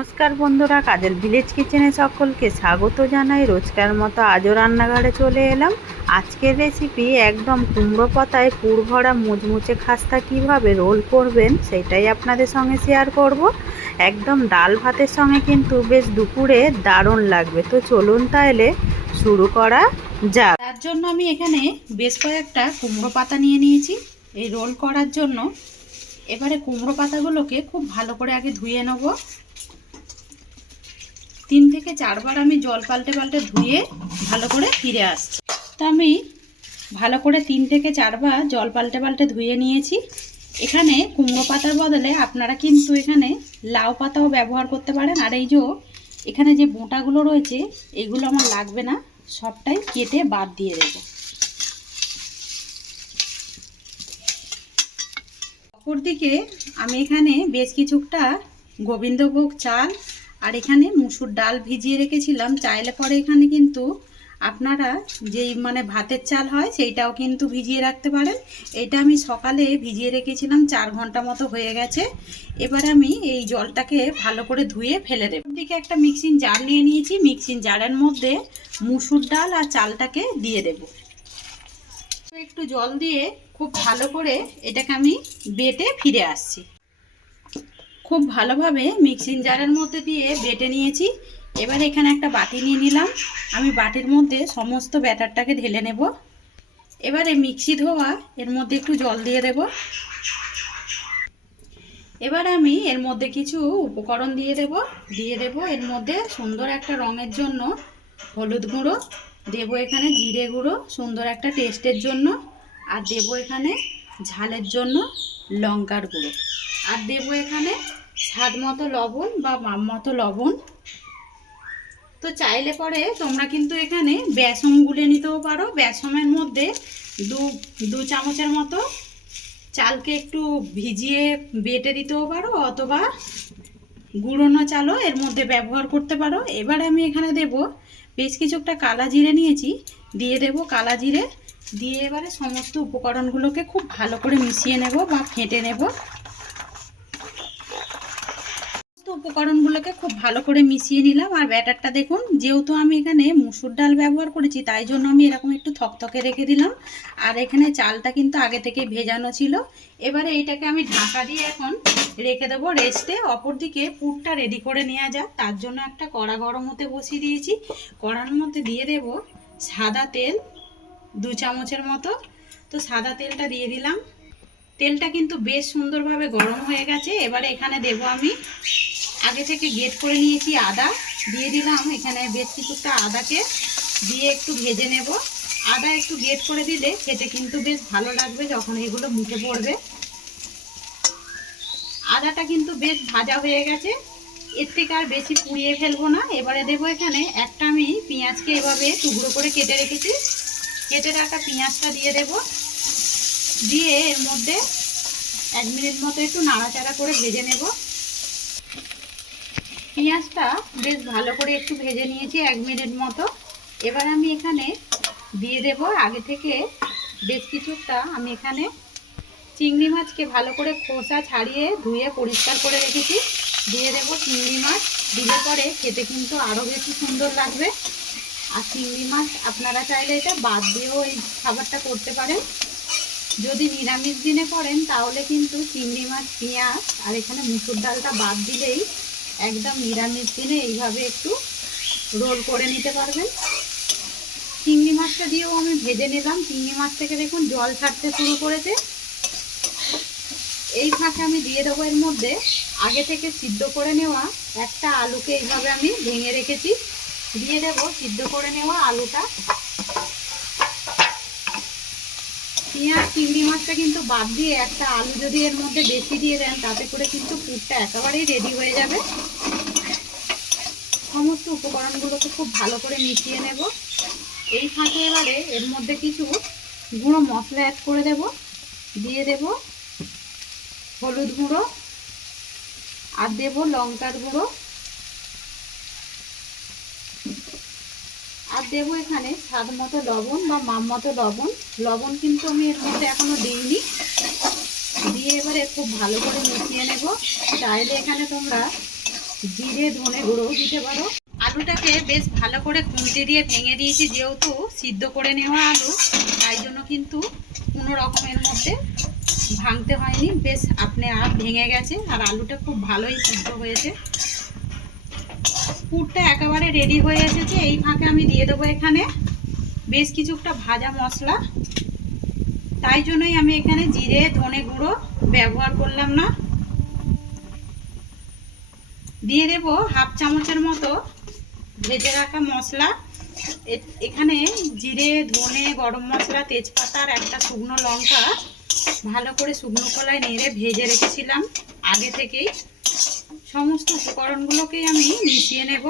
নমস্কার বন্ধুরা, কাজল ভিলেজ কিচেনে সকলকে স্বাগত জানাই। রোজকার মতো আজও রান্নাঘরে চলে এলাম। আজকের রেসিপি একদম কুমড়ো পাতায় পুর ভরা মুচমুচে খাস্তা কিভাবে রোল করবেন সেটাই আপনাদের সঙ্গে শেয়ার করব। একদম ডাল ভাতের সঙ্গে কিন্তু বেশ দুপুরে দারুণ লাগবে। তো চলুন তাহলে শুরু করা যাক। তার জন্য আমি এখানে বেশ কয়েকটা কুমড়ো পাতা নিয়ে নিয়েছি এই রোল করার জন্য। এবারে কুমড়ো পাতাগুলোকে খুব ভালো করে আগে ধুয়ে নেব। 3 থেকে 4 বার আমি জল পাল্টে পাল্টে ধুয়ে ভালো করে ফিরে আসছি। তো আমি ভালো করে 3 থেকে 4 বার জল পাল্টে পাল্টে ধুয়ে নিয়েছি। এখানে কুমড়ো পাতার বদলে আপনারা কিন্তু এখানে লাউ পাতাও ব্যবহার করতে পারেন। আর এই যে এখানে যে বোঁটাগুলো রয়েছে এগুলো আমার লাগবে না, সবটাই কেটে বাদ দিয়ে দেব। অপরদিকে আমি এখানে বেশ কিছুটা গোবিন্দভোগ চাল আর এখানে মুসুর ডাল ভিজিয়ে রেখেছিলাম। চাইলে পরে এখানে কিন্তু আপনারা যেই ভাতের চাল হয় সেইটাও কিন্তু ভিজিয়ে রাখতে পারেন। এটা আমি সকালে ভিজিয়ে রেখেছিলাম, 4 ঘন্টা মতো হয়ে গেছে। এবার আমি এই জলটাকে ভালো করে ধুয়ে ফেলে দেব। দিকে একটা মিক্সিং জার নিয়ে নিয়েছি, মিক্সিং জারের মধ্যে মুসুর ডাল আর চালটাকে দিয়ে দেব। একটু জল দিয়ে খুব ভালো করে এটাকে আমি বেটে ফিরে আসছি। খুব ভালোভাবে মিক্সিং জারের মধ্যে দিয়ে বেটে নিয়েছি। এবার এখানে একটা বাটি নিয়ে নিলাম, আমি বাটির মধ্যে সমস্ত ব্যাটারটাকে ঢেলে নেব। এবারে মিক্সি ধোয়া এর মধ্যে একটু জল দিয়ে দেব। এবার আমি এর মধ্যে কিছু উপকরণ দিয়ে দেব। এর মধ্যে সুন্দর একটা রঙের জন্য হলুদ গুঁড়ো দেব, এখানে জিরে গুঁড়ো সুন্দর একটা টেস্টের জন্য, আর দেব এখানে ঝালের জন্য লঙ্কার গুঁড়ো, আর দেব এখানে স্বাদ মতো লবণ বা মাপ মতো লবণ। তো চাইলে পরে তোমরা কিন্তু এখানে বেসন গুলে নিতেও পারো। বেসনের মধ্যে দু চামচের মতো চালকে একটু ভিজিয়ে বেটে দিতেও পারো, অথবা গুঁড়োনো চালও এর মধ্যে ব্যবহার করতে পারো। এবার আমি এখানে দেব বেশ কিছুটা কালা জিরে নিয়েছি, দিয়ে দেব কালা জিরে দিয়ে এবারে সমস্ত উপকরণগুলোকে খুব ভালো করে মিশিয়ে নেব বা ফেটে নেব। উপকরণগুলোকে খুব ভালো করে মিশিয়ে নিলাম। আর ব্যাটারটা দেখুন, যেহেতু আমি এখানে মুসুর ডাল ব্যবহার করেছি তাই জন্য আমি এরকম একটু থকথকে রেখে দিলাম। আর এখানে চালটা কিন্তু আগে থেকে ভেজানো ছিল। এবারে এইটাকে আমি ঢাকা দিয়ে এখন রেখে দেবো রেস্টে। অপরদিকে পুরটা রেডি করে নেওয়া যাক। তার জন্য একটা কড়া গরম হতে বসিয়ে দিয়েছি। কড়ার মধ্যে দিয়ে দেব সাদা তেল 2 চামচের মতো। তো সাদা তেলটা দিয়ে দিলাম। তেলটা কিন্তু বেশ সুন্দরভাবে গরম হয়ে গেছে। এবারে এখানে দেব আমি আগে থেকে গ্রেট করে নিয়েছি আদা, দিয়ে দিলাম এখানে বেশ কিছুটা আদাকে দিয়ে একটু ভেজে নেব। আদা একটু গ্রেট করে দিলে খেতে কিন্তু বেশ ভালো লাগবে যখন এগুলো মুখে পড়বে। আদাটা কিন্তু বেশ ভাজা হয়ে গেছে, এর থেকে আর বেশি পুড়িয়ে ফেলবো না। এবারে দেবো এখানে একটা আমি পেঁয়াজকে এভাবে টুকরো করে কেটে রেখেছি, কেটে রাখা পেঁয়াজটা দিয়ে দেব। দিয়ে এর মধ্যে 1 মিনিট মতো একটু নাড়াচাড়া করে ভেজে নেব। পেঁয়াজটা বেশ ভালো করে একটু ভেজে নিয়েছি 1 মিনিট মতো। এবার আমি এখানে দিয়ে দেব আগে থেকে বেশ কিছুটা আমি এখানে চিংড়ি মাছকে ভালো করে খোসা ছাড়িয়ে ধুয়ে পরিষ্কার করে রেখেছি, দিয়ে দেব চিংড়ি মাছ। দিলে পরে খেতে কিন্তু আরও বেশি সুন্দর লাগবে। আর চিংড়ি মাছ আপনারা চাইলে এটা বাদ দিয়েও এই খাবারটা করতে পারেন। যদি নিরামিষ দিনে করেন তাহলে কিন্তু চিংড়ি মাছ, পেঁয়াজ আর এখানে মুসুর ডালটা বাদ দিলেই একদম নিরামিষ দিনে এইভাবে একটু রোল করে নিতে পারবেন। চিংড়ি মাছটা দিয়েও আমি ভেজে নিলাম। চিংড়ি মাছ থেকে দেখুন জল ছাড়তে শুরু করেছে। এই ফাঁকে আমি দিয়ে দেবো এর মধ্যে আগে থেকে সিদ্ধ করে নেওয়া একটা আলুকে এইভাবে আমি ভেঙে রেখেছি, দিয়ে দেব সিদ্ধ করে নেওয়া আলুটা। পেঁয়াজ চিংড়ি মাছটা কিন্তু বাদ দিয়ে একটা আলু যদি এর মধ্যে বেশি দিয়ে দেন তাতে করে কিন্তু পুরটা একেবারেই রেডি হয়ে যাবে। সমস্ত উপকরণগুলোকে খুব ভালো করে মিশিয়ে নেব। এই ফাঁকে এবারে এর মধ্যে কিছু গুঁড়ো মশলা অ্যাড করে দেব। দিয়ে দেব হলুদ গুঁড়ো, আর দেব লঙ্কার গুঁড়ো, আর দেবো এখানে স্বাদ মতো লবণ বা মাপ মতো লবণ। লবণ কিন্তু আমি এর মধ্যে এখনো দিইনি। দিয়ে এবারে খুব ভালো করে মিশিয়ে নেব। চাইলে এখানে তোমরা জিরে ধনে গুঁড়ো দিতে পারো। আলুটাকে বেশ ভালো করে খুন্তি দিয়ে ভেঙে দিয়েছি, যেহেতু সিদ্ধ করে নেওয়া আলু, তাই জন্য কিন্তু কোনো রকমের মধ্যে ভাঙতে হয়নি, বেশ আপনি আপ ভেঙে গেছে আর আলুটা খুব ভালোই সিদ্ধ হয়েছে। পুরটা একেবারে রেডি হয়ে এসেছে। এই ফাঁকে আমি দিয়ে দেবো এখানে বেশ কিছুটা ভাজা মশলা, তাই জন্যই আমি এখানে জিরে ধনে গুঁড়ো ব্যবহার করলাম না। দিয়ে দেব হাফ চামচের মতো ভেজে রাখা মশলা। এখানে জিরে ধনে গরম মশলা তেজপাতা আর একটা শুকনো লঙ্কা ভালো করে শুকনো কলায় নেড়ে ভেজে রেখেছিলাম আগে থেকেই। সমস্ত উপকরণগুলোকেই আমি মিশিয়ে নেব।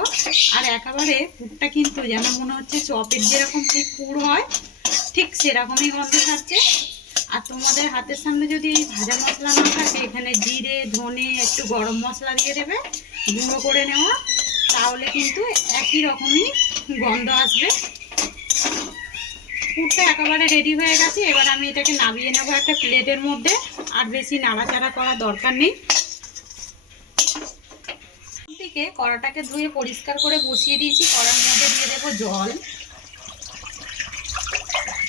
আর একেবারে পুরটা কিন্তু যেন মনে হচ্ছে চপের যেরকম ঠিক পুর হয়, ঠিক সেরকমই গন্ধ ছাড়ছে। আর তোমাদের হাতের সামনে যদি এই ভাজা মশলা না থাকে, এখানে জিরে ধনে একটু গরম মশলা দিয়ে দেবে গুঁড়ো করে নেওয়া, তাহলে কিন্তু একই রকমই গন্ধ আসবে। পুরটা একেবারে রেডি হয়ে গেছে। এবার আমি এটাকে নামিয়ে নেব একটা প্লেটের মধ্যে। আর বেশি নাড়াচাড়া করার দরকার নেই। দিকে কড়াটাকে ধুয়ে পরিষ্কার করে বসিয়ে দিয়েছি। কড়ার মধ্যে দিয়ে দেবো জল।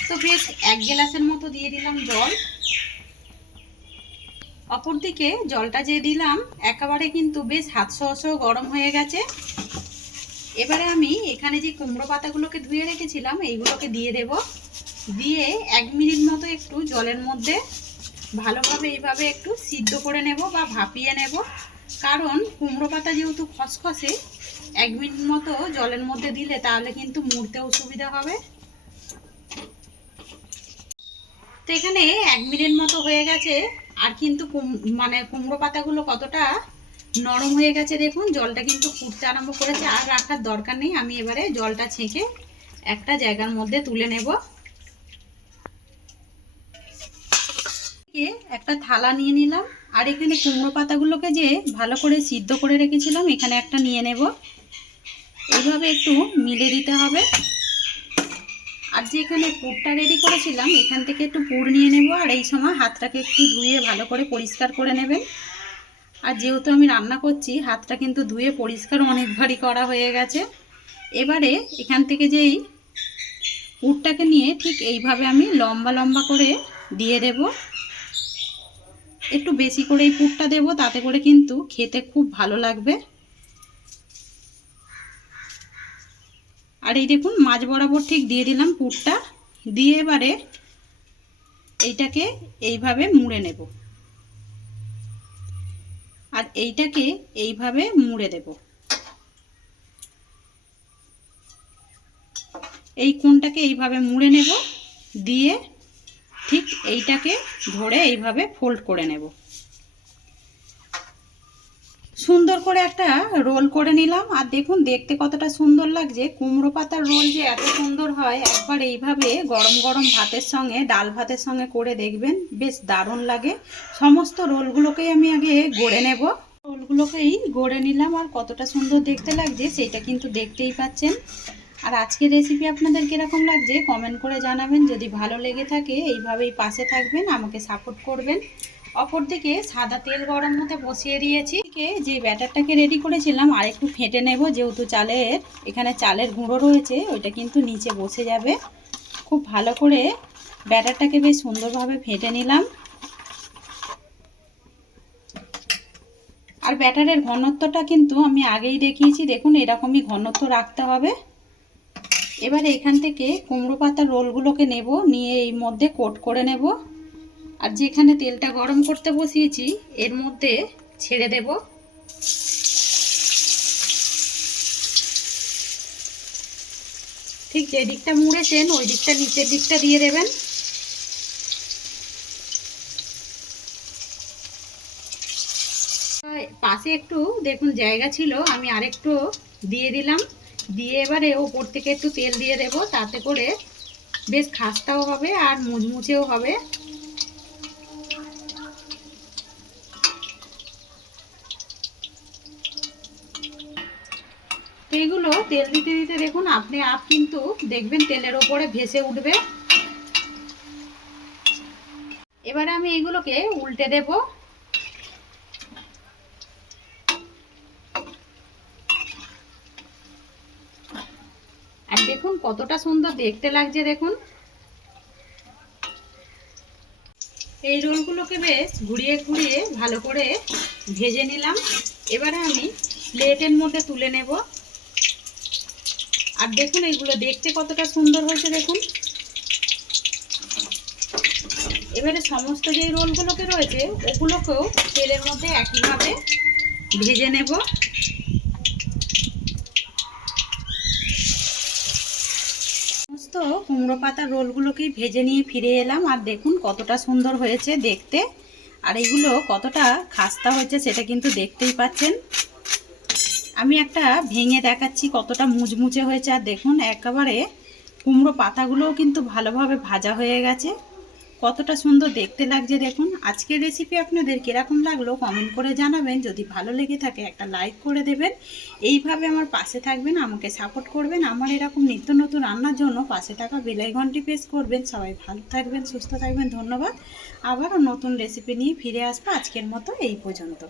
তো বেশ 1 গ্লাসের মতো দিয়ে দিলাম জল। অপরদিকে জলটা যে দিলাম একেবারে কিন্তু বেশ হাত সহ গরম হয়ে গেছে। এবারে আমি এখানে যে কুমড়ো পাতাগুলোকে ধুয়ে রেখেছিলাম এইগুলোকে দিয়ে দেব। দিয়ে 1 মিনিট মতো একটু জলের মধ্যে ভালোভাবে এইভাবে একটু সিদ্ধ করে নেব বা ভাপিয়ে নেব। কারণ কুমড়ো পাতা যেহেতু খসখসে, 1 মিনিট মতো জলের মধ্যে দিলে তাহলে কিন্তু মুড়তেও সুবিধা হবে। তো এখানে 1 মিনিট মতো হয়ে গেছে। আর কিন্তু কুমড়ো পাতাগুলো কতটা নরম হয়ে গেছে দেখুন। জলটা কিন্তু ফুটতে আরম্ভ করেছে। আর রাখার দরকার নেই। আমি এবারে জলটা ছেঁকে একটা জায়গার মধ্যে তুলে নেব। একটা থালা নিয়ে নিলাম। আর এখানে কুমড়ো পাতাগুলোকে যে ভালো করে সিদ্ধ করে রেখেছিলাম এখানে একটা নিয়ে নেব। এইভাবে একটু মিলে দিতে হবে। আর যে এখানে পুরটা রেডি করেছিলাম এখান থেকে একটু পুর নিয়ে নেব। আর এই সময় হাতটাকে একটু ধুয়ে ভালো করে পরিষ্কার করে নেবেন। আর যেহেতু আমি রান্না করছি হাতটা কিন্তু ধুয়ে পরিষ্কার অনেকবারই করা হয়ে গেছে। এবারে এখান থেকে যেই পুরটাকে নিয়ে ঠিক এইভাবে আমি লম্বা লম্বা করে দিয়ে দেব। একটু বেশি করে এই পুরটা দেব, তাতে করে কিন্তু খেতে খুব ভালো লাগবে। আর এই দেখুন মাঝ বরাবর ঠিক দিয়ে দিলাম পুরটা। দিয়ে এবারে এইটাকে এইভাবে মুড়ে নেব। আর এইটাকে এইভাবে মুড়ে দেব। এই কোণটাকে এইভাবে মুড়ে নেব। দিয়ে ঠিক এইটাকে ধরে এইভাবে ফোল্ড করে নেব। সুন্দর করে একটা রোল করে নিলাম। আর দেখুন দেখতে কতটা সুন্দর লাগছে। কুমড়ো পাতার রোল যে এত সুন্দর হয়, একবার এইভাবে গরম গরম ভাতের সঙ্গে ডাল ভাতের সঙ্গে করে দেখবেন, বেশ দারুণ লাগে। সমস্ত রোলগুলোকেই আমি আগে গড়ে নেব। রোলগুলোকেই গড়ে নিলাম। আর কতটা সুন্দর দেখতে লাগছে সেটা কিন্তু দেখতেই পাচ্ছেন। আর আজকের রেসিপি আপনাদের কীরকম লাগছে কমেন্ট করে জানাবেন। যদি ভালো লেগে থাকে এইভাবেই পাশে থাকবেন, আমাকে সাপোর্ট করবেন। অপরদিকে সাদা তেল গরম হতে বসিয়ে দিয়েছি। যে ব্যাটারটাকে রেডি করেছিলাম আর একটু ফেটে নেব, যেহেতু এখানে চালের গুঁড়ো রয়েছে, ওইটা কিন্তু নিচে বসে যাবে। খুব ভালো করে ব্যাটারটাকে বেশ সুন্দরভাবে ফেটে নিলাম। আর ব্যাটারের ঘনত্বটা কিন্তু আমি আগেই দেখিয়েছি, দেখুন এরকমই ঘনত্ব রাখতে হবে। এবারে এখান থেকে কুমড়ো পাতার রোলগুলোকে নেব, নিয়ে এই মধ্যে কোট করে নেব। আর যেখানে তেলটা গরম করতে বসিয়েছি এর মধ্যে ছেড়ে দেব। ঠিক যে দিকটা মুড়েছেন ওই দিকটা নিচের দিকটা দিয়ে দেবেন। পাশে একটু দেখুন জায়গা ছিল, আমি আরেকটু দিয়ে দিলাম। দিয়ে এবারে ওপর থেকে একটু তেল দিয়ে দেব, তাতে করে বেশ খাস্তাও হবে আর মুচমুচেও হবে। এইগুলো তেল দিতে দিতে দেখুন আপনি কিন্তু দেখবেন তেলের ওপরে ভেসে উঠবে। এবারে আমি এইগুলোকে উল্টে দেব। দেখুন কতটা সুন্দর দেখতে লাগছে। দেখুন এই রোলগুলোকে বেশ ঘুরিয়ে ঘুরিয়ে ভালো করে ভেজে নিলাম। এবারে আমি প্লেটের মধ্যে তুলে নেব। আর দেখুন এগুলো দেখতে কতটা সুন্দর হয়েছে দেখুন। এবারে সমস্ত যে রোলগুলোকে রয়েছে ওগুলোকেও তেলের মধ্যে একইভাবে ভেজে নেব। সমস্ত কুমড়ো পাতা রোলগুলোকেই ভেজে নিয়ে ফিরে এলাম। আর দেখুন কতটা সুন্দর হয়েছে দেখতে, আর এগুলো কতটা খাস্তা হয়েছে সেটা কিন্তু দেখতেই পাচ্ছেন। আমি একটা ভেঙে দেখাচ্ছি কতটা মুচমুচে হয়েছে। আর দেখুন একেবারে কুমড়ো পাতাগুলোও কিন্তু ভালোভাবে ভাজা হয়ে গেছে, কতটা সুন্দর দেখতে লাগছে দেখুন। আজকের রেসিপি আপনাদের কীরকম লাগলো কমেন্ট করে জানাবেন। যদি ভালো লেগে থাকে একটা লাইক করে দেবেন। এইভাবে আমার পাশে থাকবেন, আমাকে সাপোর্ট করবেন। আমার এরকম নিত্য নতুন রান্নার জন্য পাশে থাকা বেল আইকনটি প্রেস করবেন। সবাই ভালো থাকবেন, সুস্থ থাকবেন। ধন্যবাদ। আবারও নতুন রেসিপি নিয়ে ফিরে আসবো। আজকের মতো এই পর্যন্ত।